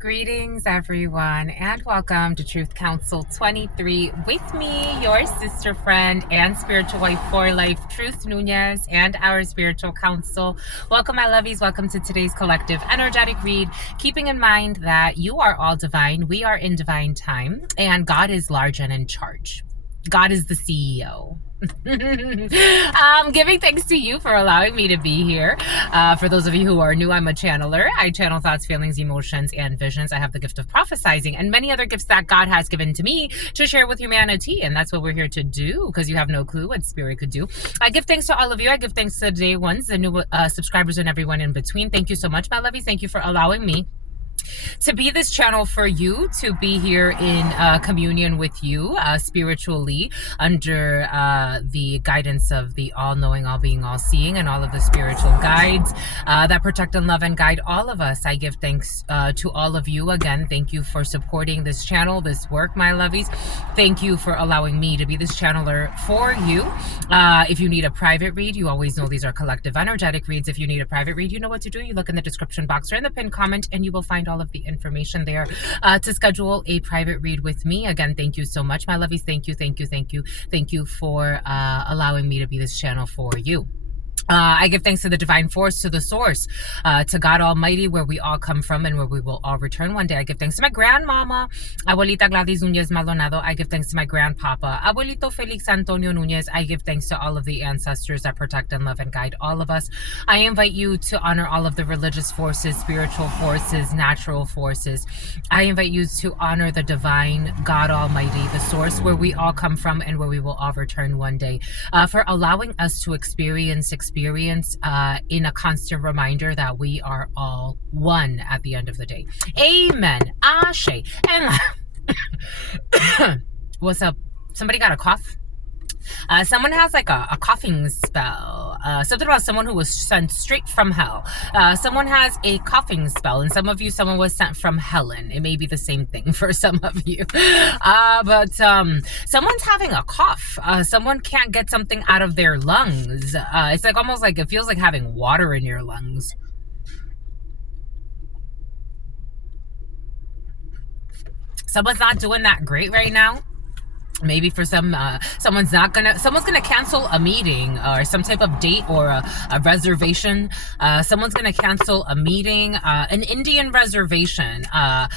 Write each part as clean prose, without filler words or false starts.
Greetings, everyone, and welcome to Truth Council 23 with me, your sister friend and spiritual wife for life, Truth Nunez, and our spiritual council. Welcome, my lovies. Welcome to today's collective energetic read, keeping in mind that you are all divine, we are in divine time, and God is large and in charge. God is the CEO. Giving thanks to you for allowing me to be here. For those of you who are new, I'm a channeler. I channel thoughts, feelings, emotions, and visions. I have the gift of prophesizing and many other gifts that God has given to me to share with humanity. And that's what we're here to do, because you have no clue what spirit could do. I give thanks to all of you. I give thanks to the day ones, the new subscribers, and everyone in between. Thank you so much, my lovies. Thank you for allowing me to be this channel for you, to be here in communion with you spiritually under the guidance of the all-knowing, all-being, all-seeing, and all of the spiritual guides that protect and love and guide all of us. I give thanks to all of you. Again, thank you for supporting this channel, this work, my lovies. Thank you for allowing me to be this channeler for you. If you need a private read, you always know these are collective energetic reads. If you need a private read, you know what to do. You look in the description box or in the pinned comment, and you will find all of the information there to schedule a private read with me. Again, thank you so much, my lovies. Thank you, thank you, thank you. Thank you for allowing me to be this channel for you. I give thanks to the divine force, to the source, to God Almighty, where we all come from and where we will all return one day. I give thanks to my grandmama, Abuelita Gladys Nunez Maldonado. I give thanks to my grandpapa, Abuelito Felix Antonio Nunez. I give thanks to all of the ancestors that protect and love and guide all of us. I invite you to honor all of the religious forces, spiritual forces, natural forces. I invite you to honor the divine God Almighty, the source where we all come from and where we will all return one day, for allowing us to experience in a constant reminder that we are all one at the end of the day. Amen. Ashe. And what's up? Somebody got a cough? Someone has like a coughing spell. Something about someone who was sent straight from hell. Someone has a coughing spell, and someone was sent from Helen. It may be the same thing for some of you. But someone's having a cough. Someone can't get something out of their lungs. It's like almost like it feels like having water in your lungs. Someone's not doing that great right now. Maybe for some, someone's gonna cancel a meeting or some type of date or a reservation. Someone's gonna cancel a meeting, an Indian reservation. I'm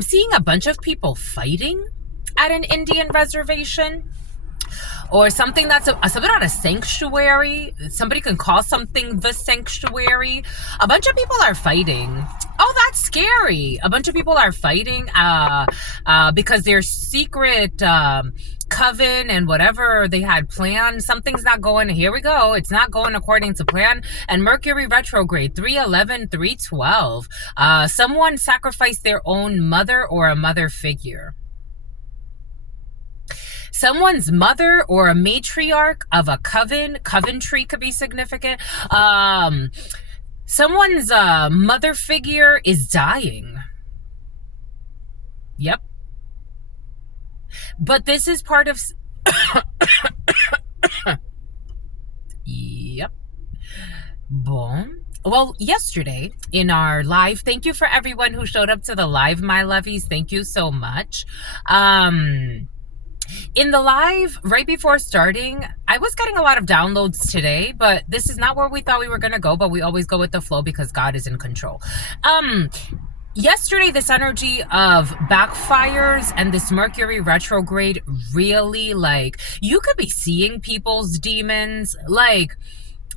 seeing a bunch of people fighting at an Indian reservation. Or something that's something on a sanctuary. Somebody can call something the sanctuary. A bunch of people are fighting. Oh, that's scary. A bunch of people are fighting because their secret coven and whatever they had planned, something's not going. Here we go. It's not going according to plan. And Mercury retrograde, 311, 312. Someone sacrificed their own mother or a mother figure. Someone's mother or a matriarch of a coven, coventry could be significant. Someone's mother figure is dying. Yep. But this is part of... Yep. Boom. Well, yesterday in our live, thank you for everyone who showed up to the live, my lovies. Thank you so much. In the live, right before starting, I was getting a lot of downloads today, but this is not where we thought we were going to go, but we always go with the flow because God is in control. Yesterday, this energy of backfires and this Mercury retrograde really, like, you could be seeing people's demons, like...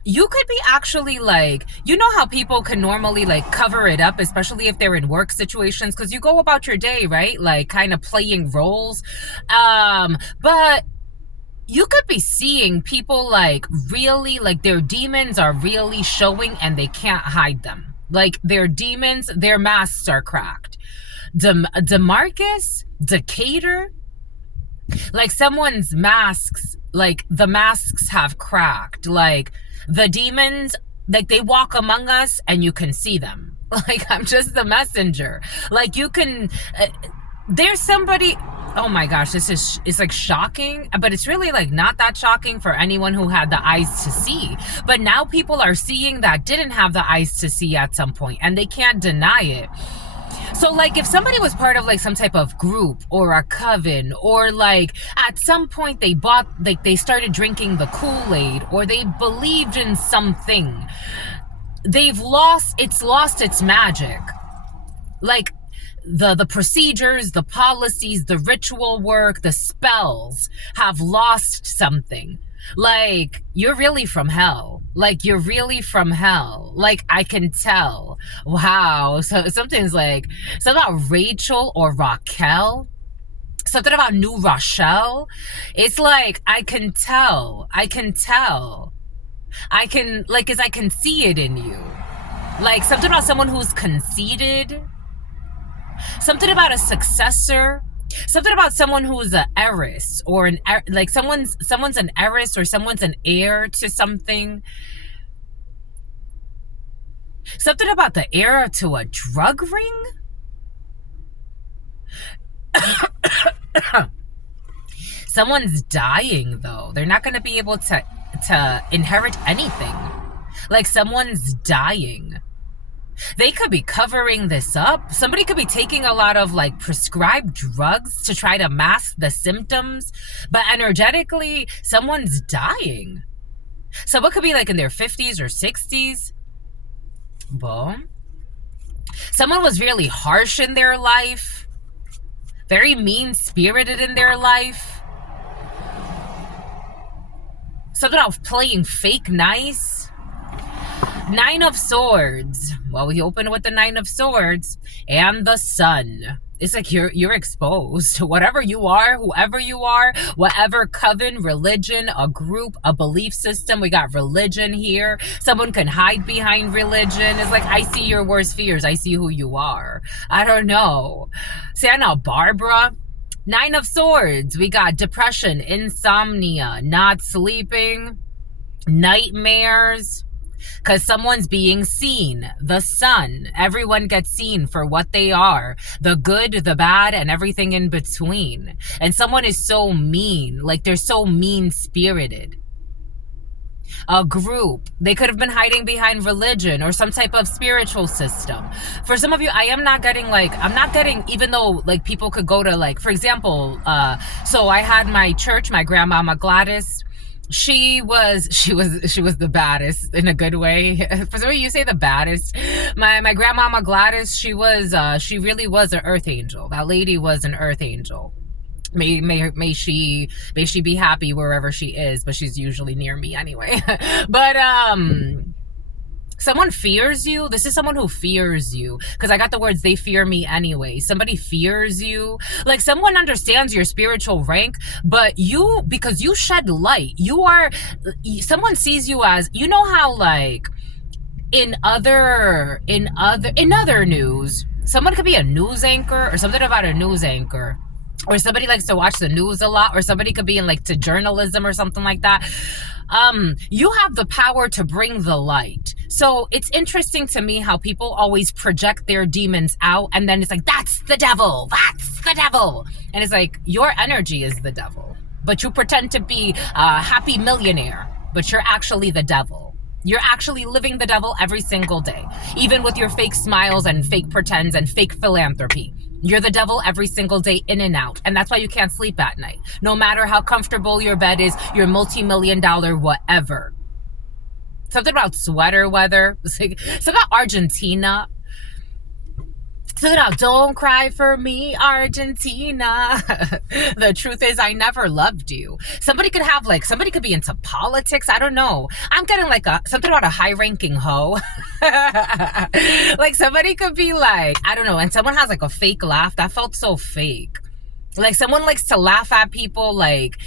You could be actually like, you know how people can normally like cover it up, especially if they're in work situations, because you go about your day, right? Like kind of playing roles. But you could be seeing people like really, like their demons are really showing and they can't hide them. Like their demons, their masks are cracked. DeMarcus, Decatur, like someone's masks, like the masks have cracked. Like the demons, like they walk among us and you can see them. Like I'm just the messenger. Like you can, there's somebody, oh my gosh, it's like shocking, but it's really like not that shocking for anyone who had the eyes to see. But now people are seeing that didn't have the eyes to see at some point, and they can't deny it. So like if somebody was part of like some type of group or a coven, or like at some point they bought, like they started drinking the Kool-Aid, or they believed in something, it's lost its magic. Like the procedures, the policies, the ritual work, the spells have lost something. Like, you're really from hell. Like, you're really from hell. Like, I can tell. Wow. So something's like, something about Rachel or Raquel. Something about New Rochelle. It's like, I can tell. I can tell. I can, like, 'cause I can see it in you. Like, something about someone who's conceited. Something about a successor. Something about someone who's an heiress, or like someone's an heiress, or someone's an heir to something. Something about the heir to a drug ring. Someone's dying though. They're not going to be able to inherit anything. Like, someone's dying. They could be covering this up. Somebody could be taking a lot of like prescribed drugs to try to mask the symptoms, but energetically, someone's dying. Someone could be like in their 50s or 60s. Boom. Someone was really harsh in their life, very mean-spirited in their life. Something about playing fake nice. Nine of Swords. Well, we open with the Nine of Swords and the Sun. It's like you're exposed to whatever you are, whoever you are, whatever coven, religion, a group, a belief system. We got religion here. Someone can hide behind religion. It's like, I see your worst fears. I see who you are. I don't know. See, I know Barbara. Nine of Swords. We got depression, insomnia, not sleeping, nightmares. Because someone's being seen. The Sun. Everyone gets seen for what they are. The good, the bad, and everything in between. And someone is so mean. Like, they're so mean-spirited. A group. They could have been hiding behind religion or some type of spiritual system. For some of you, I'm not getting, even though, like, people could go to, like, for example, so I had my church, my grandmama Gladys. She was the baddest in a good way. For some of you say the baddest. My grandmama Gladys, she really was an earth angel. That lady was an earth angel. May she be happy wherever she is, but she's usually near me anyway. But someone fears you. This is someone who fears you, because I got the words, they fear me anyway. Somebody fears you. Like, someone understands your spiritual rank, but because you shed light, someone sees you as, you know how like in other news, someone could be a news anchor or something about a news anchor. Or somebody likes to watch the news a lot, or somebody could be in like to journalism or something like that. You have the power to bring the light. So it's interesting to me how people always project their demons out, and then it's like, that's the devil, that's the devil. And it's like, your energy is the devil, but you pretend to be a happy millionaire, but you're actually the devil. You're actually living the devil every single day, even with your fake smiles and fake pretends and fake philanthropy. You're the devil every single day, in and out. And that's why you can't sleep at night. No matter how comfortable your bed is, your multi-million-dollar whatever. Something about sweater weather. Something about Argentina. Something about, don't cry for me, Argentina. The truth is, I never loved you. Somebody could be into politics. I don't know. I'm getting like something about a high-ranking hoe. Like, somebody could be like, I don't know. And someone has like a fake laugh. That felt so fake. Like, someone likes to laugh at people. Like,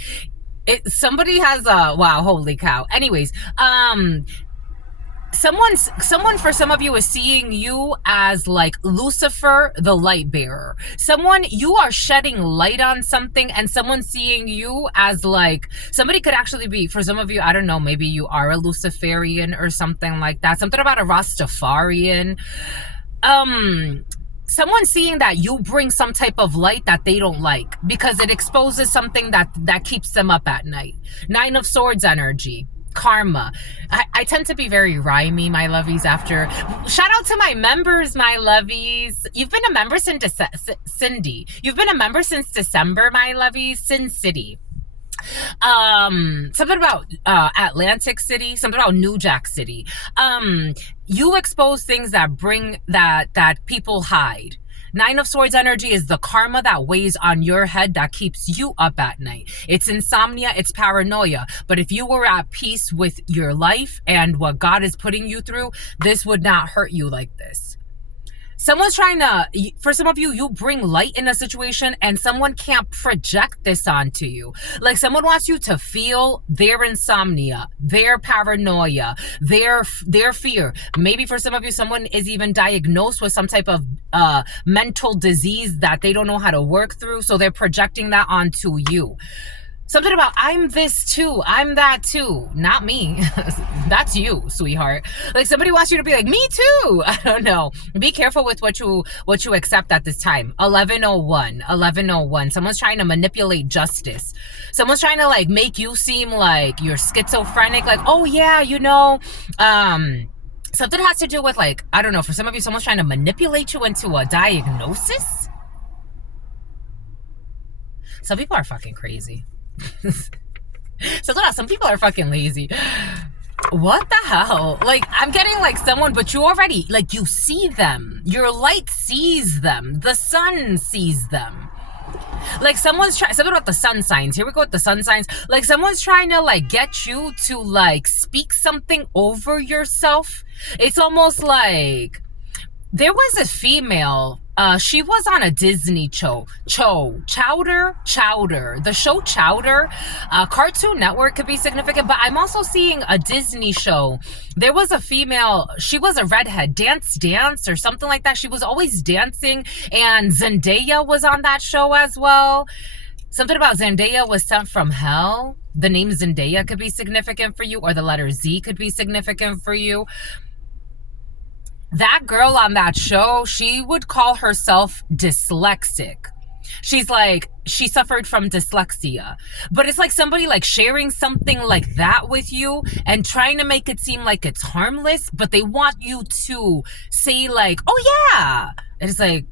somebody has wow, holy cow. Anyways, someone for some of you is seeing you as like Lucifer, the light bearer. You are shedding light on something, and someone's seeing you as like, somebody could actually be, for some of you, I don't know, maybe you are a Luciferian or something like that. Something about a Rastafarian. someone seeing that you bring some type of light that they don't like because it exposes something that keeps them up at night. Nine of Swords energy. Karma. I tend to be very rhymey, my lovies. After shout out to my members, my lovies. You've been a member since Cindy. You've been a member since December, my lovies. Sin City. Something about Atlantic City, something about New Jack City. You expose things that bring that people hide. Nine of Swords energy is the karma that weighs on your head that keeps you up at night. It's insomnia, it's paranoia. But if you were at peace with your life and what God is putting you through, this would not hurt you like this. Someone's trying to, for some of you, you bring light in a situation and someone can't project this onto you. Like someone wants you to feel their insomnia, their paranoia, their fear. Maybe for some of you, someone is even diagnosed with some type of mental disease that they don't know how to work through. So they're projecting that onto you. Something about, I'm this too, I'm that too. Not me. That's you, sweetheart. Like somebody wants you to be like, me too. I don't know. Be careful with what you accept at this time. 1101. Someone's trying to manipulate justice. Someone's trying to like make you seem like you're schizophrenic. Like, oh yeah, you know, something has to do with like, I don't know, for some of you, someone's trying to manipulate you into a diagnosis. Some people are fucking crazy. So some people are fucking lazy. What the hell? Like, I'm getting like someone, but you already, like, you see them. Your light sees them. The sun sees them. Like someone's trying, something about the sun signs. Here we go with the sun signs. Like someone's trying to like get you to like speak something over yourself. It's almost like there was a female, she was on a Disney Chowder. The show Chowder, Cartoon Network could be significant, but I'm also seeing a Disney show. There was a female, she was a redhead, Dance or something like that. She was always dancing, and Zendaya was on that show as well. Something about Zendaya was sent from hell. The name Zendaya could be significant for you, or the letter Z could be significant for you. That girl on that show, she would call herself dyslexic. She's like, she suffered from dyslexia. But it's like somebody like sharing something like that with you and trying to make it seem like it's harmless, but they want you to say like, oh yeah. It's like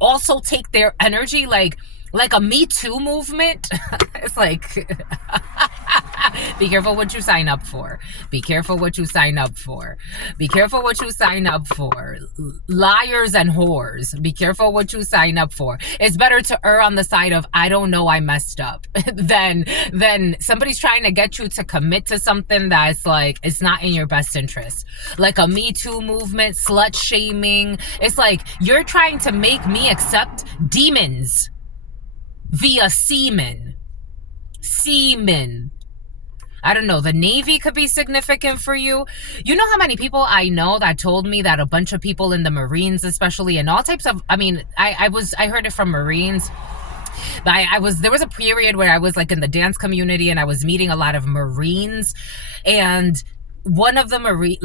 also take their energy, like a Me Too movement. It's like, be careful what you sign up for. Be careful what you sign up for. Be careful what you sign up for. Liars and whores. Be careful what you sign up for. It's better to err on the side of, I don't know, I messed up, than somebody's trying to get you to commit to something that's like, it's not in your best interest. Like a Me Too movement, slut shaming. It's like, you're trying to make me accept demons via semen. I don't know. The Navy could be significant for you. You know how many people I know that told me that a bunch of people in the Marines, especially, and all types of, I mean, I heard it from Marines. But there was a period where I was like in the dance community and I was meeting a lot of Marines, and one of the Marines,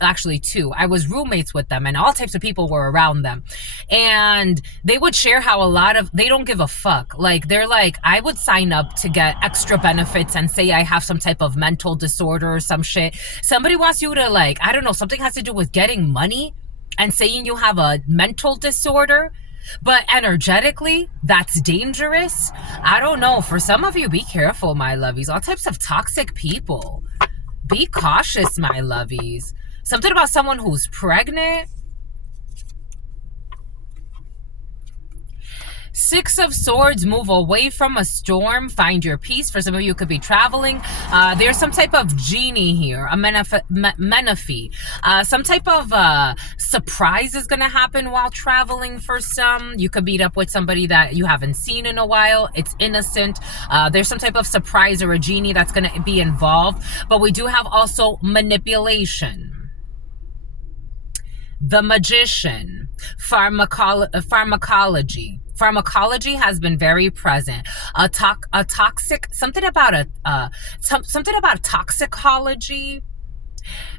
actually two, I was roommates with them, and all types of people were around them. And they would share how they don't give a fuck. Like, they're like, I would sign up to get extra benefits and say I have some type of mental disorder or some shit. Somebody wants you to, like, I don't know, something has to do with getting money and saying you have a mental disorder. But energetically, that's dangerous. I don't know. For some of you, be careful, my lovies. All types of toxic people. Be cautious, my lovies. Something about someone who's pregnant. Six of Swords, move away from a storm, find your peace. For some of you, could be traveling. There's some type of genie here, a Menephi. Some type of surprise is going to happen while traveling for some. You could meet up with somebody that you haven't seen in a while. It's innocent. There's some type of surprise or a genie that's going to be involved. But we do have also manipulation. The Magician. Pharmacology. Pharmacology has been very present. Something about toxicology.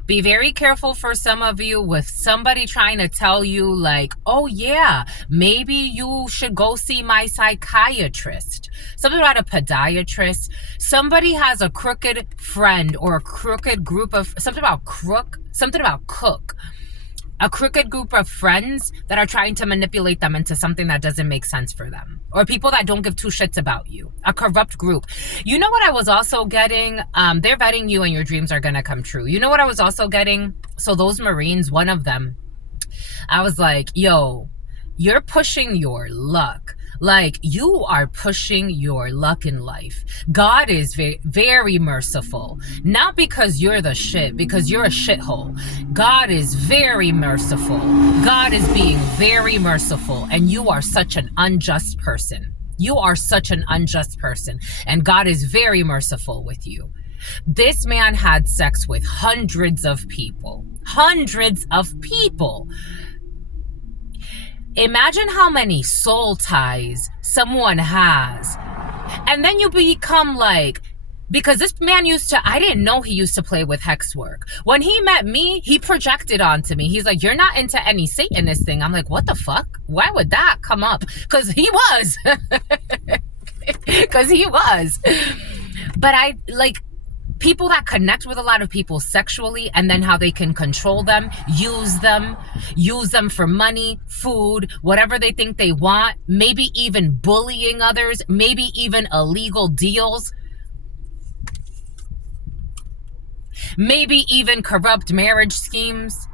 Be very careful for some of you with somebody trying to tell you like, oh yeah, maybe you should go see my psychiatrist. Something about a podiatrist. Somebody has a crooked friend or a crooked group of, something about cook. A crooked group of friends that are trying to manipulate them into something that doesn't make sense for them. Or people that don't give two shits about you. A corrupt group. You know what I was also getting? They're vetting you and your dreams are going to come true. You know what I was also getting? So those Marines, one of them, I was like, yo, you're pushing your luck. Like, you are pushing your luck in life. God is very, very merciful. Not because you're the shit, because you're a shithole. God is very merciful. God is being very merciful. And you are such an unjust person. You are such an unjust person. And God is very merciful with you. This man had sex with hundreds of people. Hundreds of people. Imagine how many soul ties someone has. And then you become like, because this man I didn't know he used to play with hex work. When he met me, he projected onto me. He's like, you're not into any Satanist thing. I'm like, what the fuck? Why would that come up? Because he was. Because he was. But I, like, people that connect with a lot of people sexually and then how they can control them, use them for money, food, whatever they think they want, maybe even bullying others, maybe even illegal deals, maybe even corrupt marriage schemes.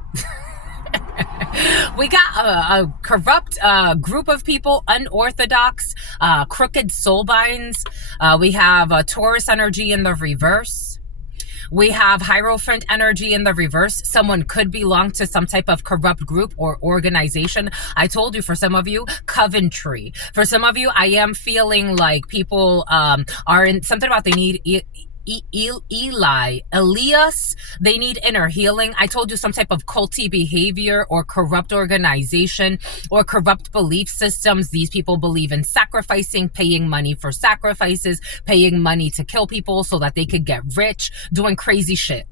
We got a corrupt group of people, unorthodox, crooked soul binds. We have Taurus energy in the reverse. We have Hierophant energy in the reverse. Someone could belong to some type of corrupt group or organization. I told you, for some of you, Coventry. For some of you, I am feeling like people are in something about they need Elias, they need inner healing. I told you some type of culty behavior or corrupt organization or corrupt belief systems. These people believe in sacrificing, paying money for sacrifices, paying money to kill people so that they could get rich, doing crazy shit.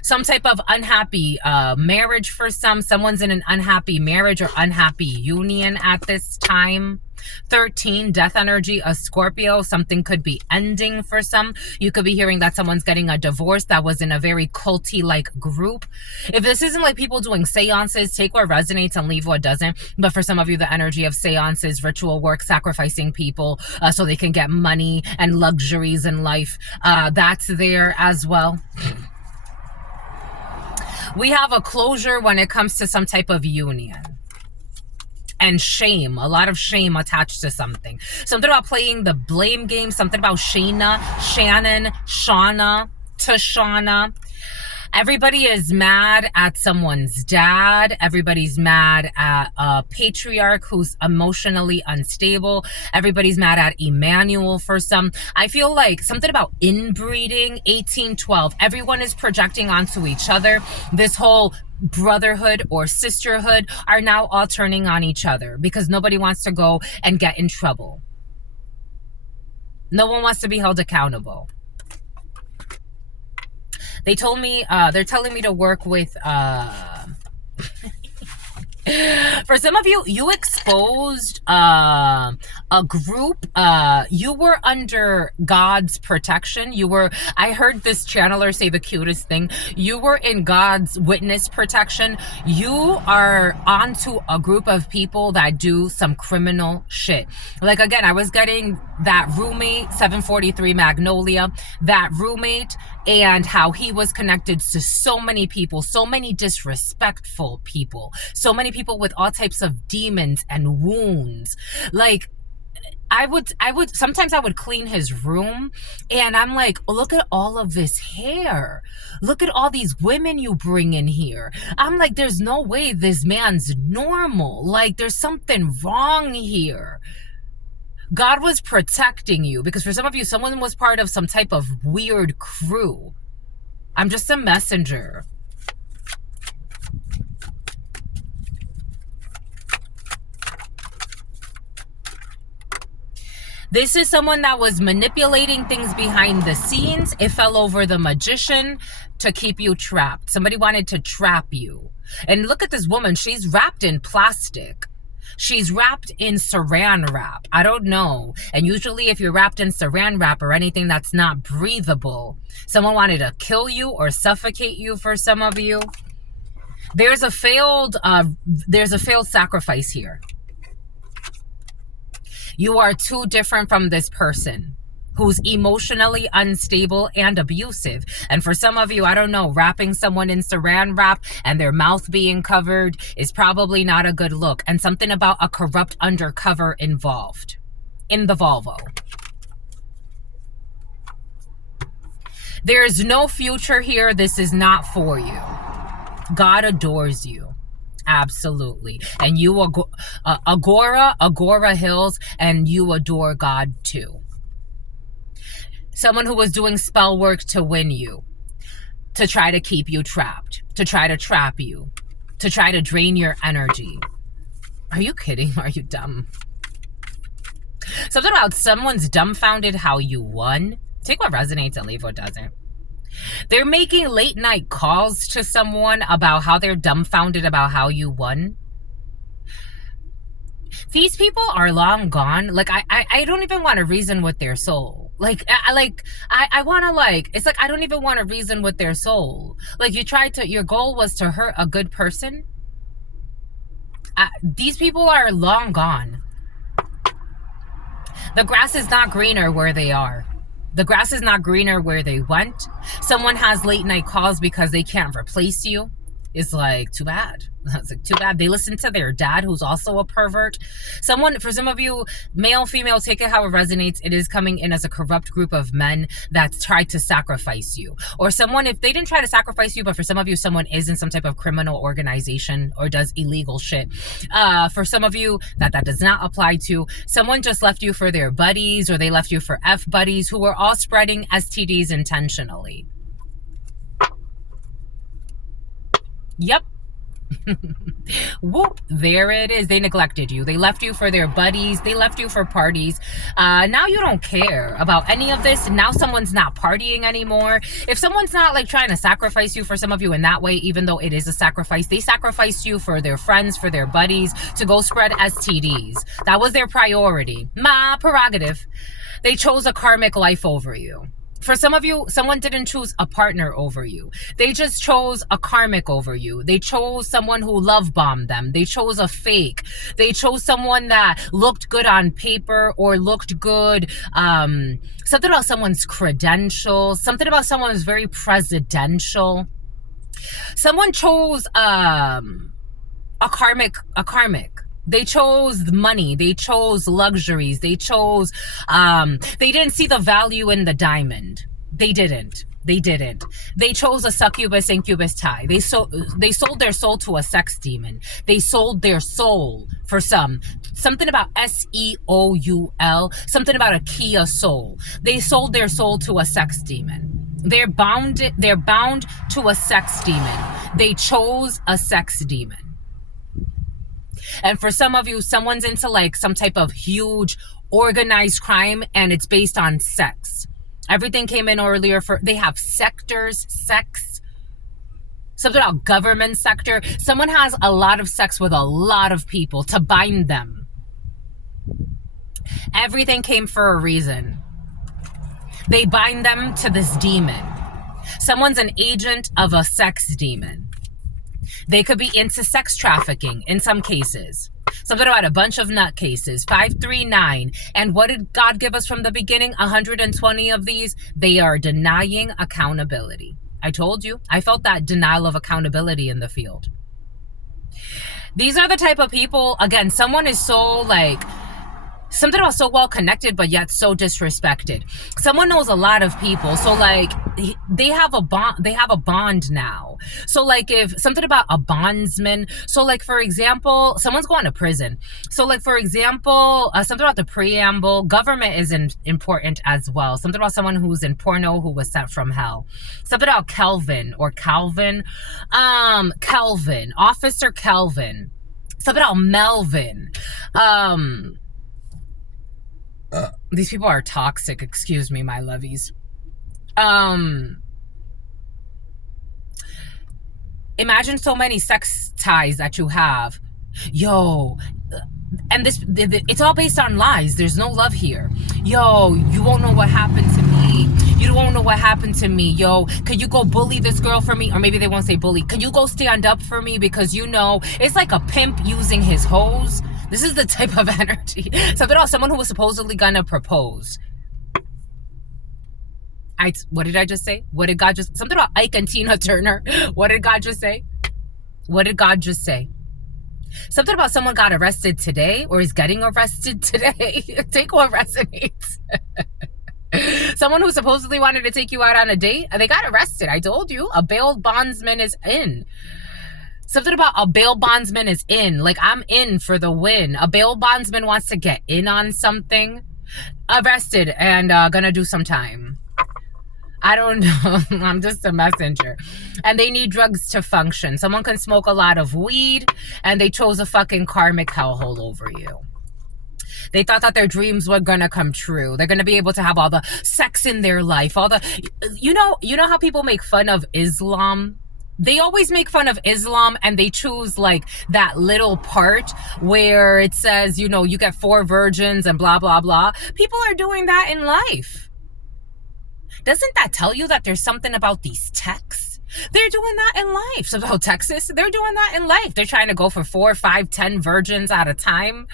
Some type of unhappy marriage for some. Someone's in an unhappy marriage or unhappy union at this time. 13, death energy, a Scorpio. Something could be ending for some. You could be hearing that someone's getting a divorce that was in a very culty-like group. If this isn't like people doing seances, take what resonates and leave what doesn't. But for some of you, the energy of seances, ritual work, sacrificing people so they can get money and luxuries in life, that's there as well. We have a closure when it comes to some type of union. And shame, a lot of shame attached to something. Something about playing the blame game, something about Shayna, Shannon, Shauna, Tashana. Everybody is mad at someone's dad. Everybody's mad at a patriarch who's emotionally unstable. Everybody's mad at Emmanuel for some. I feel like something about inbreeding, 1812. Everyone is projecting onto each other. This whole brotherhood or sisterhood are now all turning on each other because nobody wants to go and get in trouble. No one wants to be held accountable. They told me, they're telling me to work with, for some of you, you exposed a group. You were under God's protection. I heard this channeler say the cutest thing. You were in God's witness protection. You are onto a group of people that do some criminal shit. Like, again, I was getting that roommate, 743 Magnolia, that roommate, and how he was connected to so many people, so many disrespectful people, so many people with all types of demons and wounds. Like, sometimes I would clean his room and I'm like, look at all of this hair. Look at all these women you bring in here. I'm like, there's no way this man's normal. Like, there's something wrong here. God was protecting you because for some of you, someone was part of some type of weird crew. I'm just a messenger. This is someone that was manipulating things behind the scenes. It fell over the magician to keep you trapped. Somebody wanted to trap you. And look at this woman. She's wrapped in plastic. She's wrapped in saran wrap. I don't know. And usually if you're wrapped in saran wrap or anything that's not breathable, someone wanted to kill you or suffocate you for some of you. There's a failed sacrifice here. You are too different from this person who's emotionally unstable and abusive. And for some of you, I don't know, wrapping someone in saran wrap and their mouth being covered is probably not a good look. And something about a corrupt undercover involved in the Volvo. There's no future here. This is not for you. God adores you. Absolutely. And you Agora Hills, and you adore God too. Someone who was doing spell work to win you, to try to keep you trapped, to try to trap you, to try to drain your energy. Are you kidding? Are you dumb? Something about someone's dumbfounded how you won. Take what resonates and leave what doesn't. They're making late night calls to someone about how they're dumbfounded about how you won. These people are long gone. Like, I don't even want to reason with their soul. Like, I want to, like, it's like, I don't even want to reason with their soul. Like, your goal was to hurt a good person. These people are long gone. The grass is not greener where they are. The grass is not greener where they went. Someone has late night calls because they can't replace you. It's like, too bad. It's like, too bad. They listen to their dad, who's also a pervert. For some of you, male, female, take it how it resonates. It is coming in as a corrupt group of men that tried to sacrifice you. Or someone, if they didn't try to sacrifice you, but for some of you, someone is in some type of criminal organization or does illegal shit. For some of you, that does not apply to. Someone just left you for their buddies, or they left you for F buddies who were all spreading STDs intentionally. Yep. Whoop, there it is. They neglected you. They left you for their buddies. They left you for parties. Now you don't care about any of this. Now someone's not partying anymore. If someone's not like trying to sacrifice you, for some of you in that way, even though it is a sacrifice, they sacrificed you for their friends, for their buddies, to go spread STDs. That was their priority. My prerogative. They chose a karmic life over you. For some of you, someone didn't choose a partner over you. They just chose a karmic over you. They chose someone who love bombed them. They chose a fake. They chose someone that looked good on paper or looked good. Something about someone's credentials. Something about someone who's very presidential. Someone chose a karmic. They chose money. They chose luxuries. They chose, they didn't see the value in the diamond. They didn't. They chose a succubus incubus tie. They sold their soul to a sex demon. They sold their soul for something about SEOUL, something about a Kia soul. They sold their soul to a sex demon. They're bound to a sex demon. They chose a sex demon. And for some of you, someone's into like some type of huge organized crime, and it's based on sex. Everything came in earlier they have sectors, sex, something about government sector. Someone has a lot of sex with a lot of people to bind them. Everything came for a reason. They bind them to this demon. Someone's an agent of a sex demon. They could be into sex trafficking in some cases. Something about a bunch of nut cases. 539. And what did God give us from the beginning? 120 of these. They are denying accountability. I told you. I felt that denial of accountability in the field. These are the type of people, again, someone is so like, something about so well connected, but yet so disrespected. Someone knows a lot of people. So like they have a bond now. So like if something about a bondsman. So like, for example, someone's going to prison. So like, for example, something about the preamble, government is important as well. Something about someone who's in porno who was sent from hell. Something about Kelvin, Officer Kelvin. Something about Melvin. These people are toxic. Excuse me, my lovies. Imagine so many sex ties that you have. Yo, and it's all based on lies. There's no love here. Yo, you won't know what happened to me. You won't know what happened to me. Yo, could you go bully this girl for me? Or maybe they won't say bully. Could you go stand up for me? Because you know, it's like a pimp using his hose. This is the type of energy. Something else, someone who was supposedly gonna propose. What did I just say? What did God just... Something about Ike and Tina Turner. What did God just say? What did God just say? Something about someone got arrested today or is getting arrested today. Take what resonates. Someone who supposedly wanted to take you out on a date, they got arrested. I told you, a bail bondsman is in. Something about a bail bondsman is in. Like, I'm in for the win. A bail bondsman wants to get in on something. Arrested and gonna do some time. I don't know. I'm just a messenger. And they need drugs to function. Someone can smoke a lot of weed and they chose a fucking karmic hellhole over you. They thought that their dreams were gonna come true. They're gonna be able to have all the sex in their life. All the, you know how people make fun of Islam? They always make fun of Islam and they choose like that little part where it says, you know, you get 4 virgins and blah, blah, blah. People are doing that in life. Doesn't that tell you that there's something about these texts? They're doing that in life. So about Texas, they're doing that in life. They're trying to go for 4, 5, 10 virgins at a time.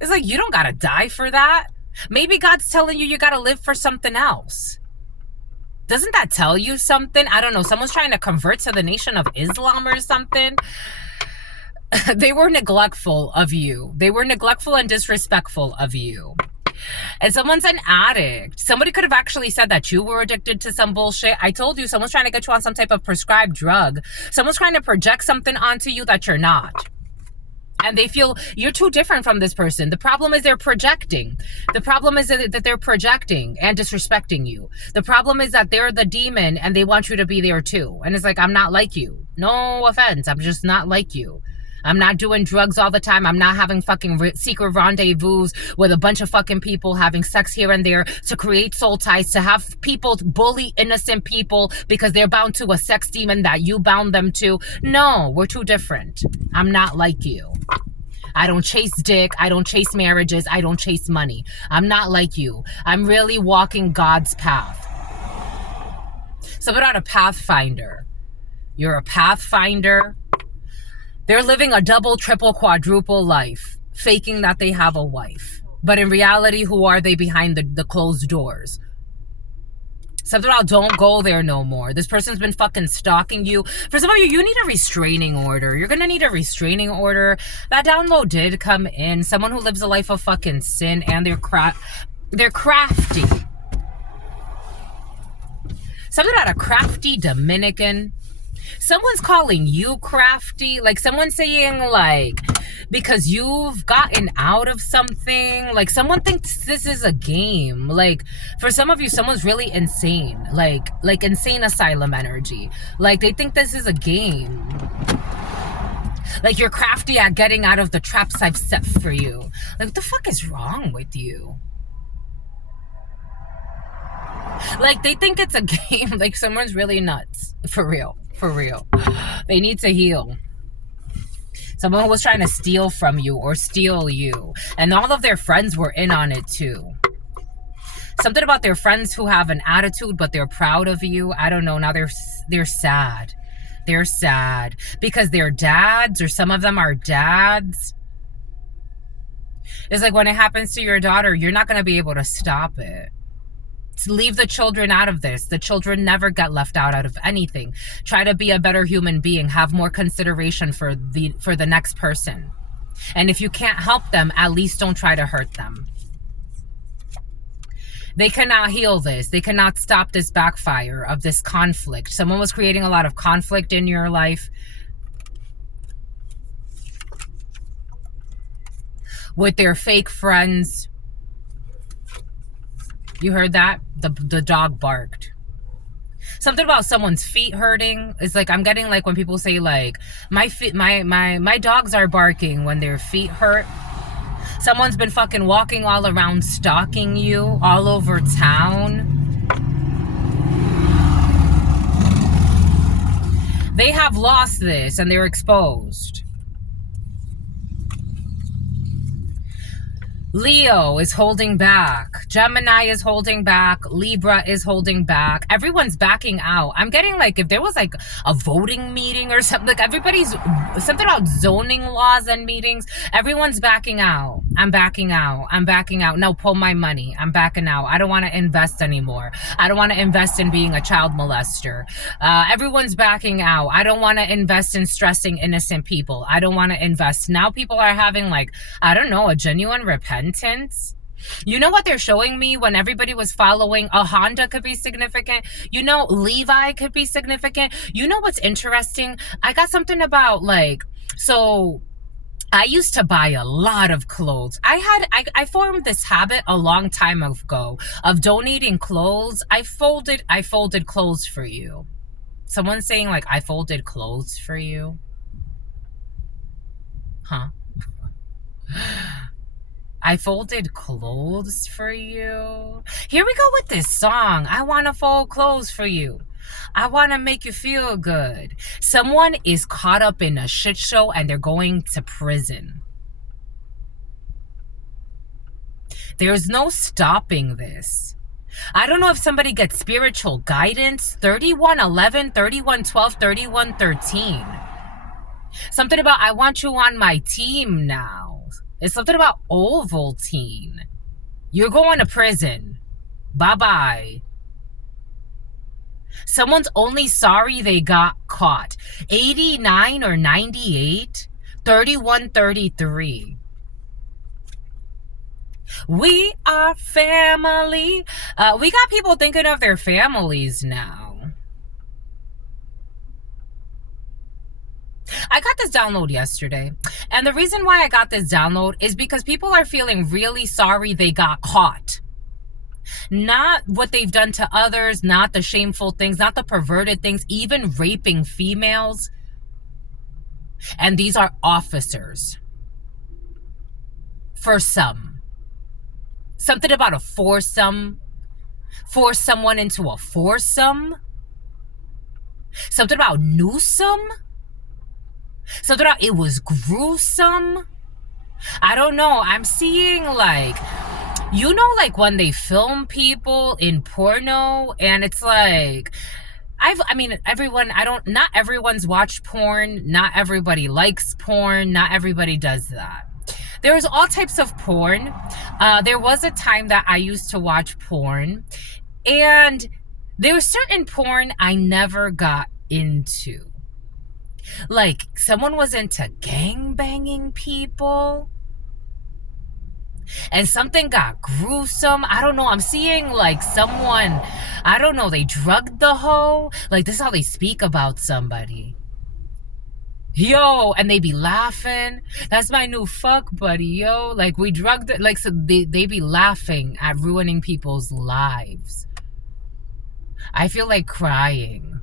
It's like, you don't gotta die for that. Maybe God's telling you gotta live for something else. Doesn't that tell you something? I don't know. Someone's trying to convert to the Nation of Islam or something. They were neglectful of you. They were neglectful and disrespectful of you. And someone's an addict. Somebody could have actually said that you were addicted to some bullshit. I told you, someone's trying to get you on some type of prescribed drug. Someone's trying to project something onto you that you're not. And they feel you're too different from this person. The problem is they're projecting. The problem is that they're projecting and disrespecting you. The problem is that they're the demon and they want you to be there too. And it's like, I'm not like you. No offense. I'm just not like you. I'm not doing drugs all the time. I'm not having fucking secret rendezvous with a bunch of fucking people having sex here and there to create soul ties, to have people bully innocent people because they're bound to a sex demon that you bound them to. No, we're too different. I'm not like you. I don't chase dick. I don't chase marriages. I don't chase money. I'm not like you. I'm really walking God's path. So about a pathfinder. You're a pathfinder. They're living a double, triple, quadruple life, faking that they have a wife. But in reality, who are they behind the closed doors? Something about don't go there no more. This person's been fucking stalking you. For some of you, you need a restraining order. You're going to need a restraining order. That download did come in. Someone who lives a life of fucking sin and they're crafty. Something about a crafty Dominican. Someone's calling you crafty, like someone's saying like, because you've gotten out of something, like someone thinks this is a game. Like for some of you, someone's really insane, like insane asylum energy. Like they think this is a game. Like you're crafty at getting out of the traps I've set for you. Like what the fuck is wrong with you? Like they think it's a game. Like someone's really nuts. For real. For real. They need to heal. Someone was trying to steal from you or steal you. And all of their friends were in on it too. Something about their friends who have an attitude, but they're proud of you. I don't know. Now they're sad. They're sad because they're dads, or some of them are dads. It's like when it happens to your daughter, you're not going to be able to stop it. Leave the children out of this. The children never get left out of anything. Try to be a better human being. Have more consideration for the next person. And if you can't help them, at least don't try to hurt them. They cannot heal this. They cannot stop this backfire of this conflict. Someone was creating a lot of conflict in your life with their fake friends. You heard that? The dog barked. Something about someone's feet hurting. It's like I'm getting like when people say like my dogs are barking when their feet hurt. Someone's been fucking walking all around stalking you all over town. They have lost this and they're exposed. Leo is holding back. Gemini is holding back. Libra is holding back. Everyone's backing out. I'm getting like, if there was like a voting meeting or something, like everybody's, something about zoning laws and meetings, everyone's backing out. I'm backing out. I'm backing out. No, pull my money. I'm backing out. I don't want to invest anymore. I don't want to invest in being a child molester. Everyone's backing out. I don't want to invest in stressing innocent people. I don't want to invest. Now people are having like, I don't know, a genuine repentance. You know what they're showing me when everybody was following? A Honda could be significant. You know, Levi could be significant. You know what's interesting? I got something about like, so I used to buy a lot of clothes. I formed this habit a long time ago of donating clothes. I folded clothes for you. Someone's saying like, I folded clothes for you. Huh? I folded clothes for you. Here we go with this song. I want to fold clothes for you. I want to make you feel good. Someone is caught up in a shit show and they're going to prison. There's no stopping this. I don't know if somebody gets spiritual guidance. 3111, 3112, 3113. Something about, I want you on my team now. It's something about Ovaltine. You're going to prison. Bye-bye. Someone's only sorry they got caught. 89 or 98? 3133. We are family. We got people thinking of their families now. I got this download yesterday, and the reason why I got this download is because people are feeling really sorry they got caught. Not what they've done to others, not the shameful things, not the perverted things, even raping females. And these are officers. For some. Something about a foursome. Force someone into a foursome. Something about Newsome. Something about it was gruesome. I don't know. I'm seeing like, you know, like when they film people in porno and it's like, not everyone's watched porn. Not everybody likes porn. Not everybody does that. There's all types of porn. There was a time that I used to watch porn, and there was certain porn I never got into. Like, someone was into gang-banging people, and something got gruesome. I don't know. I'm seeing, like, someone, I don't know, they drugged the hoe. Like, this is how they speak about somebody. Yo, and they be laughing. That's my new fuck buddy, yo. Like, we drugged it. Like, so they be laughing at ruining people's lives. I feel like crying.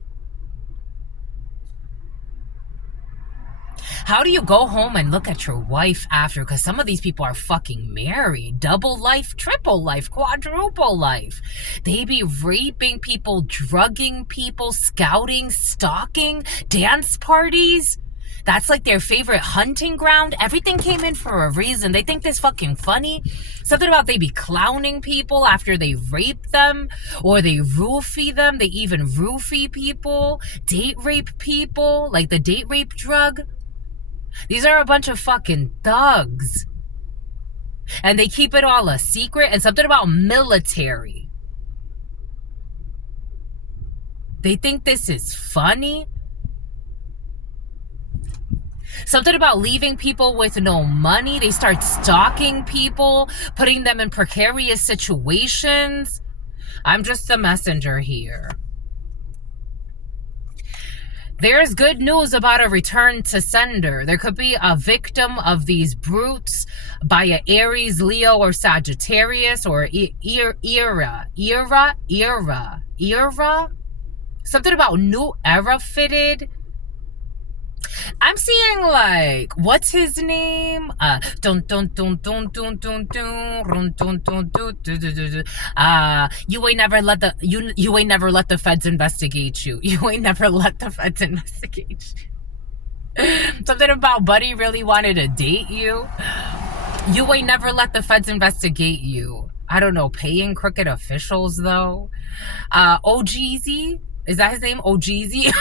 How do you go home and look at your wife after? Because some of these people are fucking married. Double life, triple life, quadruple life. They be raping people, drugging people, scouting, stalking, dance parties. That's like their favorite hunting ground. Everything came in for a reason. They think this fucking funny. Something about they be clowning people after they rape them, or they roofie them. They even roofie people, date rape people, like the date rape drug. These are a bunch of fucking thugs. And they keep it all a secret. And something about military. They think this is funny. Something about leaving people with no money. They start stalking people, putting them in precarious situations. I'm just the messenger here. There's good news about a return to sender. There could be a victim of these brutes by an Aries, Leo, or Sagittarius, or era. Something about new era fitted. I'm seeing like, what's his name? Don't you ain't never let the you ain't never let the feds investigate you. You ain't never let the feds investigate you. Something about Buddy really wanted to date you. You ain't never let the feds investigate you. I don't know, paying crooked officials though. OGZ, is that his name? OGZ.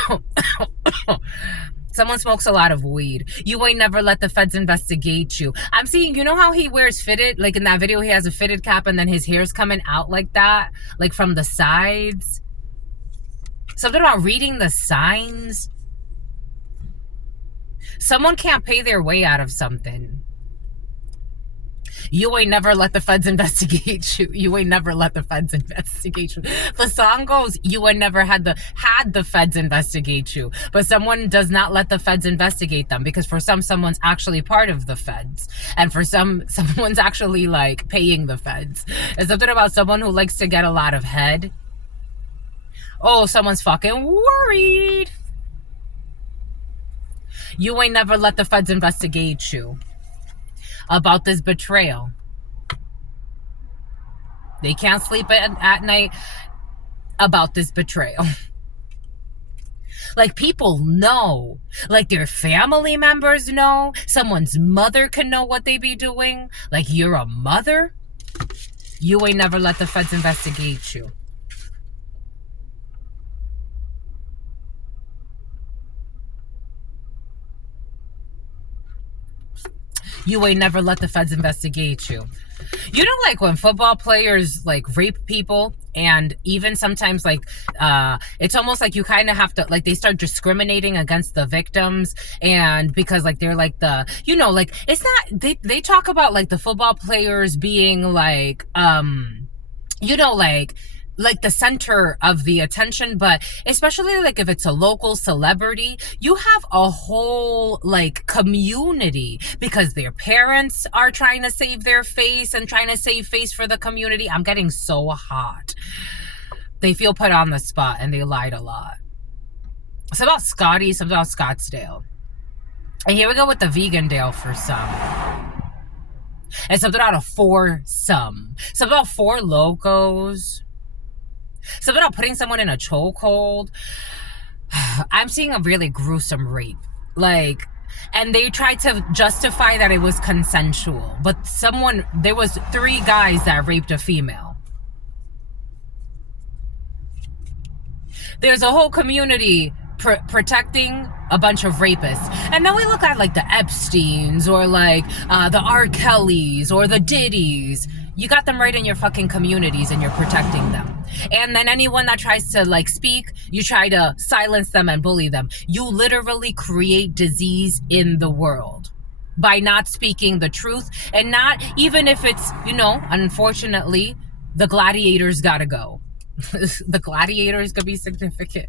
Someone smokes a lot of weed. You ain't never let the feds investigate you. I'm seeing, you know how he wears fitted? Like in that video, he has a fitted cap and then his hair's coming out like that, like from the sides. Something about reading the signs. Someone can't pay their way out of something. You ain't never let the feds investigate you. You ain't never let the feds investigate you. The song goes, you ain't never had the feds investigate you. But someone does not let the feds investigate them, because for some, someone's actually part of the feds. And for some, someone's actually like paying the feds. It's something about someone who likes to get a lot of head. Oh, someone's fucking worried. You ain't never let the feds investigate you about this betrayal. They can't sleep at night about this betrayal. Like, people know. Like, their family members know. Someone's mother can know what they be doing. Like, you're a mother. You ain't never let the feds investigate you. You ain't never let the feds investigate you. You know, like when football players like rape people, and even sometimes like it's almost like you kind of have to, like, they start discriminating against the victims, and because like they're like the, you know, like it's not, they talk about like the football players being like you know, like the center of the attention, but especially like if it's a local celebrity, you have a whole like community because their parents are trying to save their face and trying to save face for the community. I'm getting so hot. They feel put on the spot and they lied a lot. It's about Scotty, it's about Scottsdale. And here we go with the vegan Dale for some. And something out of foursome. Something about Four Locos. Something about putting someone in a chokehold. I'm seeing a really gruesome rape. Like, and they tried to justify that it was consensual. But there was 3 guys that raped a female. There's a whole community protecting a bunch of rapists. And then we look at like the Epsteins or like the R. Kellys or the Diddies. You got them right in your fucking communities and you're protecting them. And then anyone that tries to like speak, you try to silence them and bully them. You literally create disease in the world by not speaking the truth, and not even if it's, you know, unfortunately, the gladiators gotta go. The gladiators could be significant.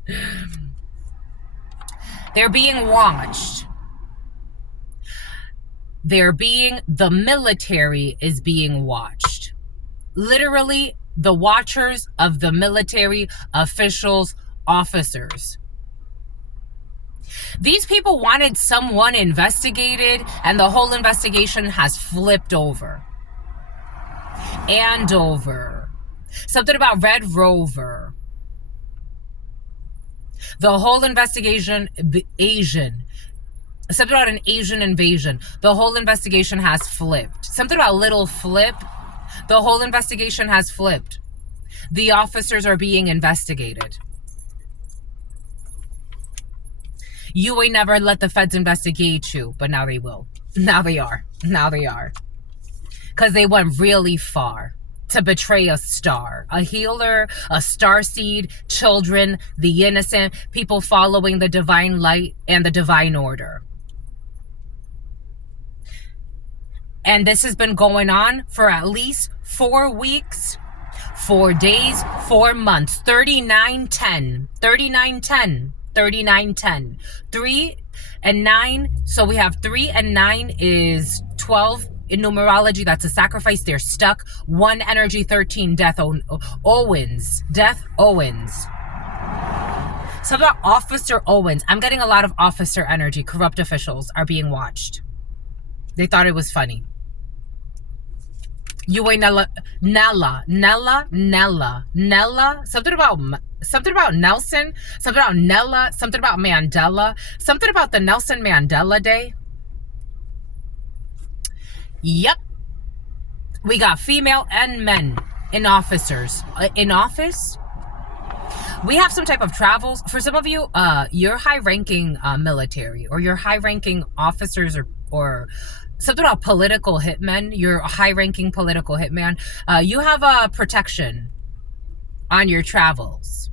They're being watched. The military is being watched. Literally, the watchers of the military officials, officers. These people wanted someone investigated, and the whole investigation has flipped over. Andover. Something about Red Rover. The whole investigation, Asian. Something about an Asian invasion. The whole investigation has flipped. Something about Little Flip. The whole investigation has flipped. The officers are being investigated. You ain't never let the feds investigate you, but now they will. Now they are. Now they are. Because they went really far to betray a star, a healer, a starseed, children, the innocent, people following the divine light and the divine order. And this has been going on for at least 4 weeks, 4 days, 4 months, 3910, 3910, 3910, 3 and 9. So we have 3 and 9 is 12 in numerology. That's a sacrifice. They're stuck. 1 energy, 13 death. Owens, death Owens. Something about Officer Owens. I'm getting a lot of officer energy. Corrupt officials are being watched. They thought it was funny. You ain't Nella. Something about Nelson. Something about Nella. Something about Mandela. Something about the Nelson Mandela Day. Yep. We got female and men in officers. In office. We have some type of travels. For some of you, you're high-ranking military, or you're high-ranking officers, or something about political hitmen. You're a high-ranking political hitman. You have a protection on your travels.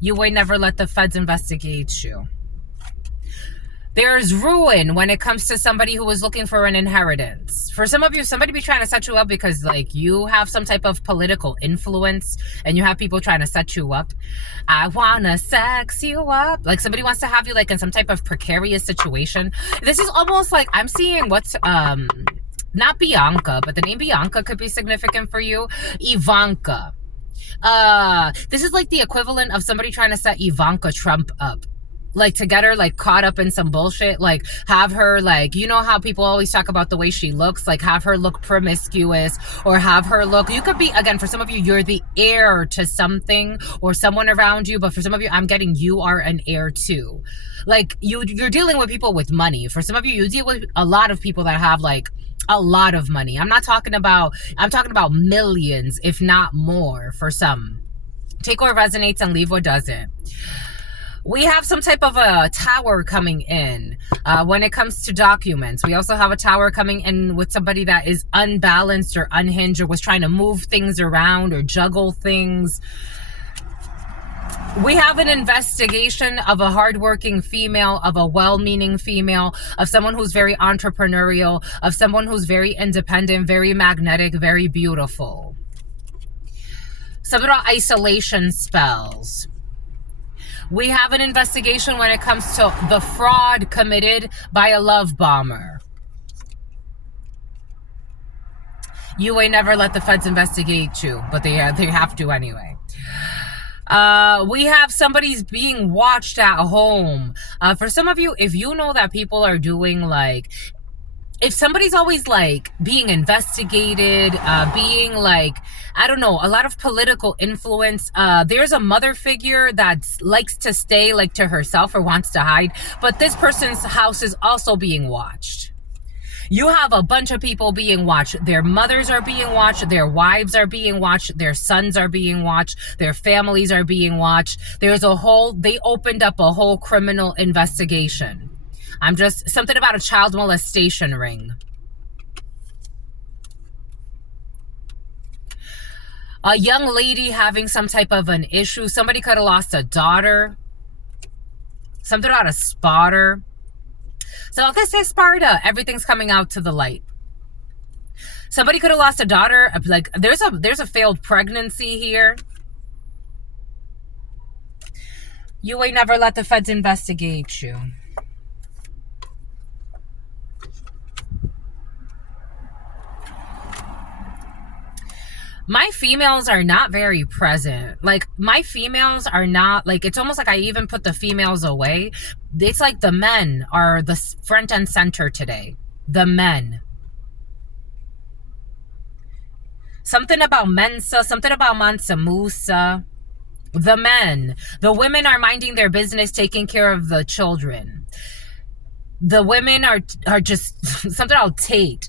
You would never let the feds investigate you. There's ruin when it comes to somebody who is looking for an inheritance. For some of you, somebody be trying to set you up because like you have some type of political influence and you have people trying to set you up. I wanna sex you up. Like somebody wants to have you like in some type of precarious situation. This is almost like I'm seeing what's not Bianca, but the name Bianca could be significant for you. Ivanka. This is like the equivalent of somebody trying to set Ivanka Trump up. Like to get her like caught up in some bullshit, like have her like, you know how people always talk about the way she looks, like have her look promiscuous, or have her look, you could be, again, for some of you, you're the heir to something or someone around you, but for some of you, I'm getting you are an heir too. Like you're dealing with people with money. For some of you, you deal with a lot of people that have like a lot of money. I'm talking about millions, if not more for some. Take what resonates and leave what doesn't. We have some type of a tower coming in when it comes to documents. We also have a tower coming in with somebody that is unbalanced or unhinged or was trying to move things around or juggle things. We have an investigation of a hardworking female, of a well-meaning female, of someone who's very entrepreneurial, of someone who's very independent, very magnetic, very beautiful. Some about isolation spells. We have an investigation when it comes to the fraud committed by a love bomber. You ain't never let the feds investigate you, but they have to anyway. We have somebody's being watched at home. For some of you, if you know that people are doing like, if somebody's always like being investigated, being like, I don't know, a lot of political influence. There's a mother figure that likes to stay like to herself or wants to hide, but this person's house is also being watched. You have a bunch of people being watched. Their mothers are being watched. Their wives are being watched. Their sons are being watched. Their families are being watched. They opened up a whole criminal investigation. I'm just, something about a child molestation ring. A young lady having some type of an issue. Somebody could have lost a daughter. Something about a spotter. So if this is Sparta, everything's coming out to the light. Somebody could have lost a daughter. Like there's a failed pregnancy here. You ain't never let the feds investigate you. My females are not very present. Like my females are not like, it's almost like I even put the females away. It's like the men are the front and center today. The men. Something about Mensa, something about Mansa Musa. The men. The women are minding their business, taking care of the children. The women are just something about Tate.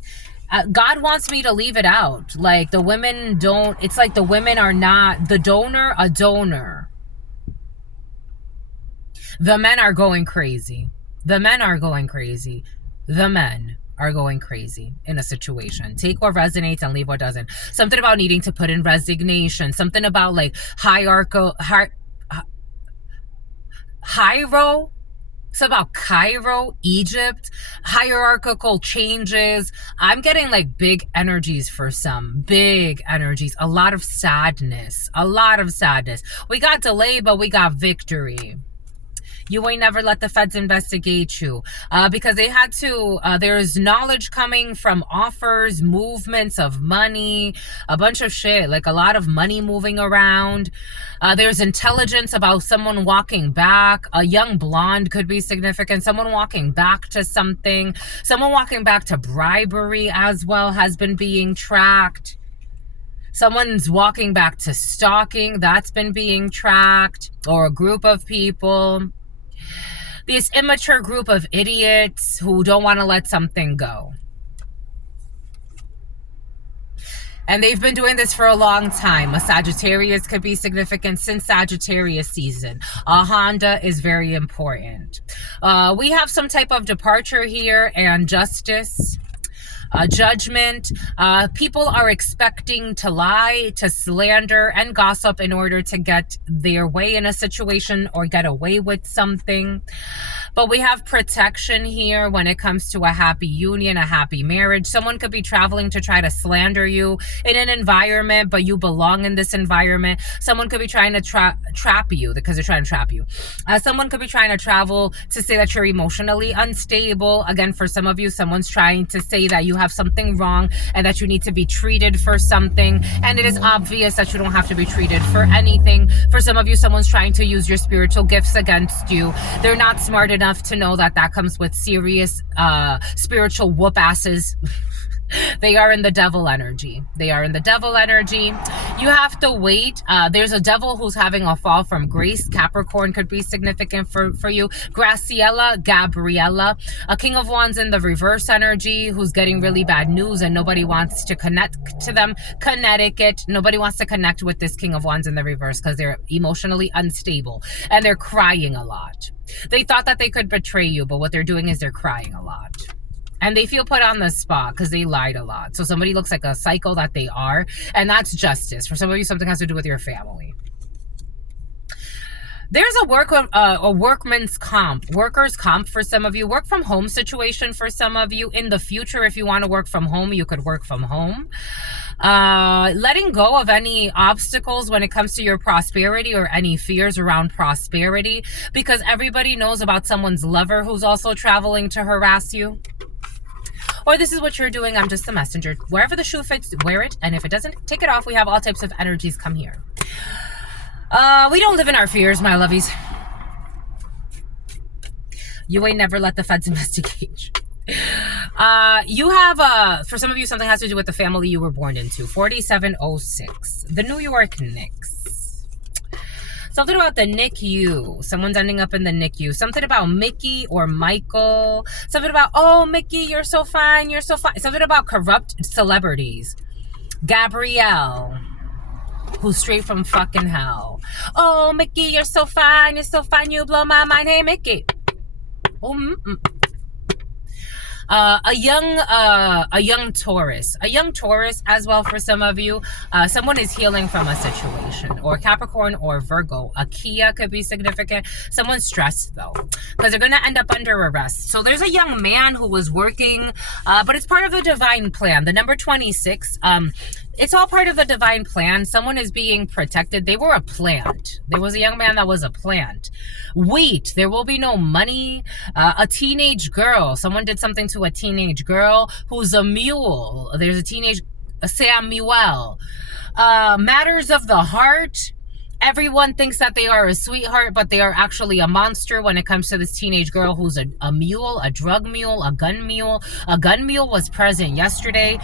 God wants me to leave it out. Like the women don't, it's like the women are not the donor, a donor. The men are going crazy. The men are going crazy. The men are going crazy in a situation. Take what resonates and leave what doesn't. Something about needing to put in resignation. Something about like hierarchical, it's about Cairo, Egypt, hierarchical changes. I'm getting like big energies for some. Big energies. A lot of sadness. A lot of sadness. We got delay, but we got victory. You ain't never let the feds investigate you because they had to. There's knowledge coming from offers, movements of money, a bunch of shit, like a lot of money moving around. There's intelligence about someone walking back. A young blonde could be significant. Someone walking back to something. Someone walking back to bribery as well has been being tracked. Someone's walking back to stalking. That's been being tracked. Or a group of people. This immature group of idiots who don't want to let something go. And they've been doing this for a long time. A Sagittarius could be significant since Sagittarius season. A Honda is very important. We have some type of departure here and justice. Judgment. People are expecting to lie, to slander, and gossip in order to get their way in a situation or get away with something. But we have protection here when it comes to a happy union, a happy marriage. Someone could be traveling to try to slander you in an environment, but you belong in this environment. Someone could be trying to trap you because they're trying to trap you. Someone could be trying to travel to say that you're emotionally unstable. Again, for some of you, someone's trying to say that you have something wrong and that you need to be treated for something. And it is obvious that you don't have to be treated for anything. For some of you, someone's trying to use your spiritual gifts against you. They're not smart enough to know that that comes with serious spiritual whoop asses. They are in the devil energy. They are in the devil energy. You have to wait. There's a devil who's having a fall from grace. Capricorn could be significant for you. Graciela, Gabriella, a King of Wands in the reverse energy who's getting really bad news and nobody wants to connect to them. Connecticut, nobody wants to connect with this King of Wands in the reverse because they're emotionally unstable and they're crying a lot. They thought that they could betray you, but what they're doing is they're crying a lot. And they feel put on the spot because they lied a lot. So somebody looks like a psycho that they are. And that's justice. For some of you, something has to do with your family. There's a workman's comp, workers' comp for some of you. Work from home situation for some of you. In the future, if you want to work from home, you could work from home. Letting go of any obstacles when it comes to your prosperity or any fears around prosperity. Because everybody knows about someone's lover who's also traveling to harass you. Or this is what you're doing. I'm just the messenger. Wherever the shoe fits, wear it. And if it doesn't, take it off. We have all types of energies come here. We don't live in our fears, my lovies. You ain't never let the feds investigate. You have, for some of you, something has to do with the family you were born into. 4706. The New York Knicks. Something about the NICU. Someone's ending up in the NICU. Something about Mickey or Michael. Something about, oh, Mickey, you're so fine. You're so fine. Something about corrupt celebrities. Gabrielle, who's straight from fucking hell. Oh, Mickey, you're so fine. You're so fine. You blow my mind. Hey, Mickey. Oh, a young Taurus as well for some of you. Someone is healing from a situation, or Capricorn or Virgo. A Kia could be significant. Someone's stressed though, because they're going to end up under arrest. So there's a young man who was working, but it's part of the divine plan. The number 26, it's all part of the divine plan. Someone is being protected. They were a plant. There was a young man that was a plant. Wait, there will be no money. A teenage girl. Someone did something to a teenage girl who's a mule. There's a teenage Samuel. Matters of the heart. Everyone thinks that they are a sweetheart, but they are actually a monster when it comes to this teenage girl who's a mule, a drug mule, a gun mule. A gun mule was present yesterday.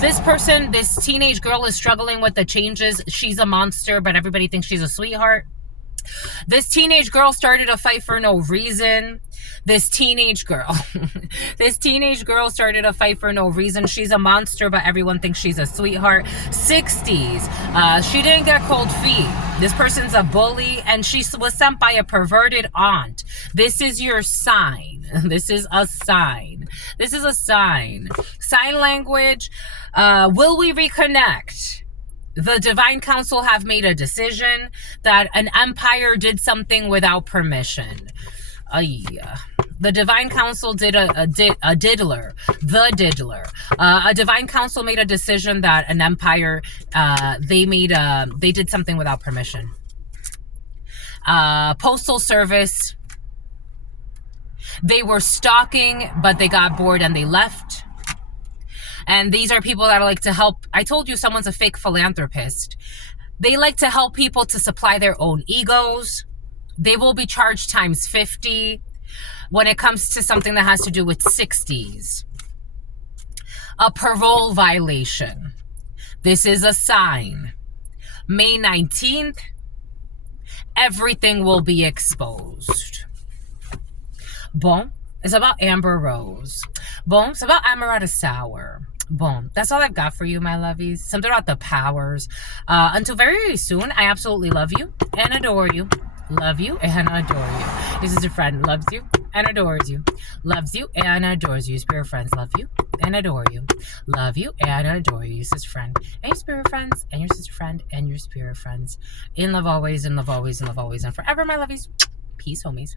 This teenage girl is struggling with the changes. She's a monster, but everybody thinks she's a sweetheart. This teenage girl started a fight for no reason. This teenage girl started a fight for no reason. She's a monster, but everyone thinks she's a sweetheart. 60s. She didn't get cold feet. This person's a bully, and she was sent by a perverted aunt. This is your sign. This is a sign. This is a sign. Sign language. Will we reconnect? The Divine Council have made a decision that an empire did something without permission. The Divine Council did a diddler. The diddler. A Divine Council made a decision that an empire, they did something without permission. Postal Service. They were stalking, but they got bored and they left. And these are people that like to help. I told you someone's a fake philanthropist. They like to help people to supply their own egos. They will be charged times 50 when it comes to something that has to do with 60s. A parole violation. This is a sign. May 19th, everything will be exposed. Boom. It's about Amber Rose. Boom. It's about Amaretta Sour. Boom. That's all I've got for you, my lovies. Something about the powers. Until very soon, I absolutely love you and adore you. Love you and adore you. This is a friend. Loves you and adores you. Loves you and adores you. Spirit friends love you and adore you. Love you and adore you. Sister friend and your spirit friends and your sister friend and your spirit friends. In love always, in love always, in love always, and forever, my lovies. Peace, homies.